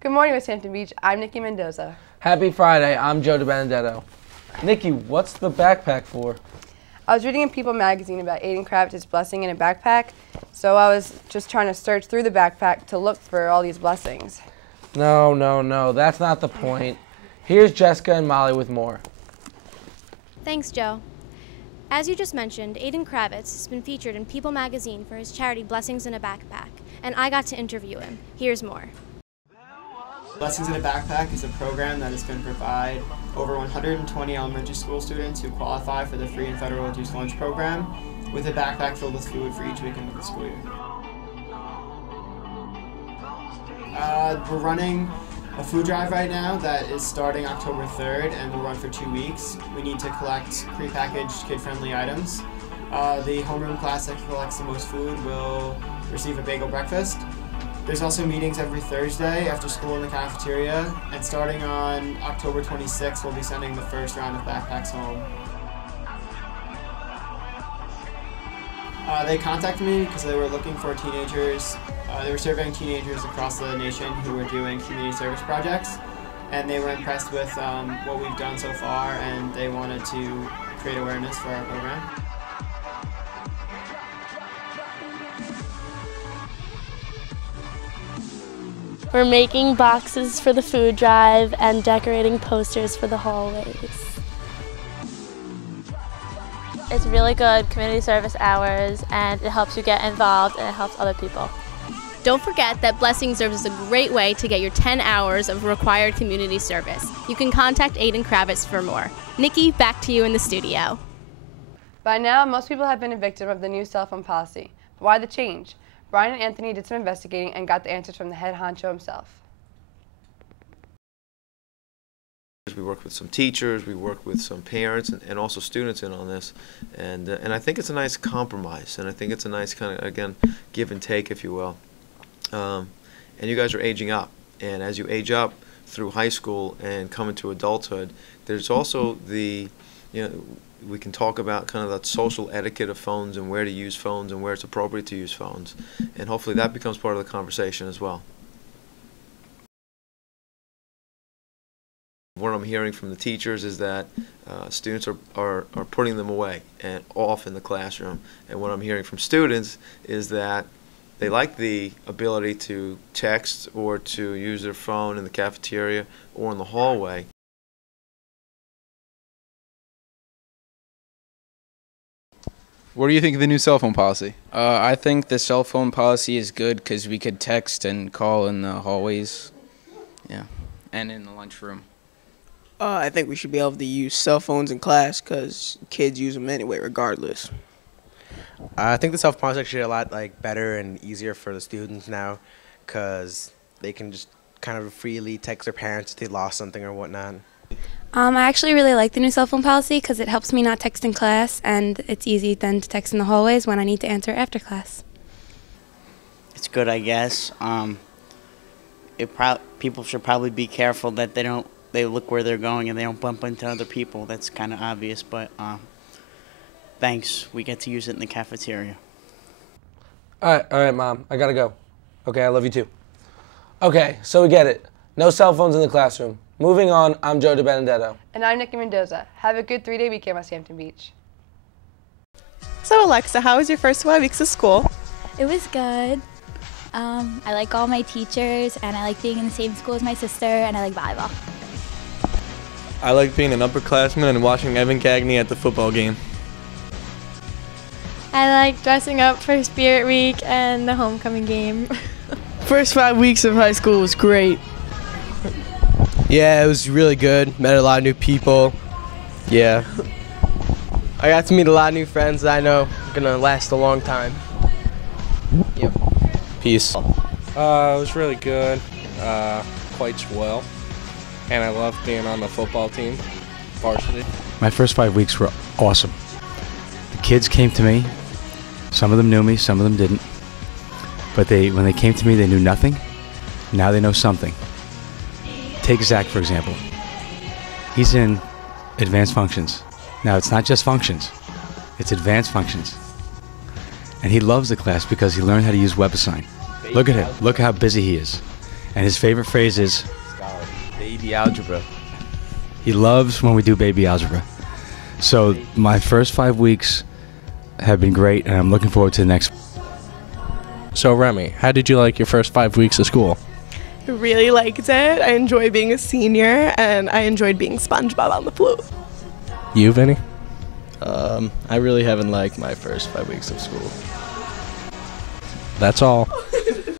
Good morning, West Hampton Beach. I'm Nikki Mendoza. Happy Friday. I'm Joe DiBenedetto. Nikki, what's the backpack for? I was reading in People magazine about Aiden Kravitz's blessing in a backpack, so I was just trying to search through the backpack to look for all these blessings. No, that's not the point. Here's Jessica and Molly with more. Thanks, Joe. As you just mentioned, Aiden Kravitz has been featured in People magazine for his charity Blessings in a Backpack, and I got to interview him. Here's more. Blessings in a Backpack is a program that is going to provide over 120 elementary school students who qualify for the free and federal reduced lunch program with a backpack filled with food for each weekend of the school year. We're running a food drive right now that is starting October 3rd and will run for 2 weeks. We need to collect prepackaged kid-friendly items. The homeroom class that collects the most food will receive a bagel breakfast. There's also meetings every Thursday after school in the cafeteria, and starting on October 26th, we'll be sending the first round of backpacks home. They contacted me because they were looking for teenagers. They were surveying teenagers across the nation who were doing community service projects, and they were impressed with what we've done so far, and they wanted to create awareness for our program. We're making boxes for the food drive and decorating posters for the hallways. It's really good community service hours, and it helps you get involved and it helps other people. Don't forget that Blessings serves as a great way to get your 10 hours of required community service. You can contact Aiden Kravitz for more. Nikki, back to you in the studio. By now, most people have been a victim of the new cell phone policy. But why the change? Brian and Anthony did some investigating and got the answers from the head honcho himself. We worked with some teachers, we worked with some parents, and also students in on this, and I think it's a nice compromise, and I think it's a nice kind of, again, give and take, if you will. And you guys are aging up, and as you age up through high school and come into adulthood, there's also the, we can talk about kind of that social etiquette of phones and where to use phones and where it's appropriate to use phones, and hopefully that becomes part of the conversation as well. What I'm hearing from the teachers is that students are putting them away and off in the classroom, and what I'm hearing from students is that they like the ability to text or to use their phone in the cafeteria or in the hallway. What do you think of the new cell phone policy? I think the cell phone policy is good because we could text and call in the hallways, and in the lunchroom. I think we should be able to use cell phones in class because kids use them anyway, regardless. I think the cell phone policy is actually a lot better and easier for the students now because they can just kind of freely text their parents if they lost something or whatnot. I actually really like the new cell phone policy because it helps me not text in class, and it's easy then to text in the hallways when I need to answer after class. It's good, I guess. People should probably be careful that they look where they're going and they don't bump into other people. That's kind of obvious, but thanks. We get to use it in the cafeteria. All right, Mom. I gotta go. Okay, I love you too. Okay, so we get it. No cell phones in the classroom. Moving on, I'm Joe DiBenedetto. And I'm Nikki Mendoza. Have a good 3-day weekend, West Hampton Beach. So Alexa, how was your first 5 weeks of school? It was good. I like all my teachers, and I like being in the same school as my sister, and I like volleyball. I like being an upperclassman and watching Evan Gagne at the football game. I like dressing up for Spirit Week and the homecoming game. First 5 weeks of high school was great. Yeah, it was really good. Met a lot of new people. Yeah. I got to meet a lot of new friends that I know are going to last a long time. Yep. Peace. It was really good, quite well, and I loved being on the football team, varsity. My first 5 weeks were awesome. The kids came to me. Some of them knew me, some of them didn't. But when they came to me, they knew nothing. Now they know something. Take Zach, for example. He's in advanced functions. Now, it's not just functions. It's advanced functions. And he loves the class because he learned how to use WebAssign. Look at him. Look how busy he is. And his favorite phrase is Baby algebra. he loves when we do baby algebra. So my first 5 weeks have been great, and I'm looking forward to the next. So Remy, how did you like your first 5 weeks of school? I really liked it. I enjoyed being a senior, and I enjoyed being SpongeBob on the float. You, Vinny? I really haven't liked my first 5 weeks of school. That's all.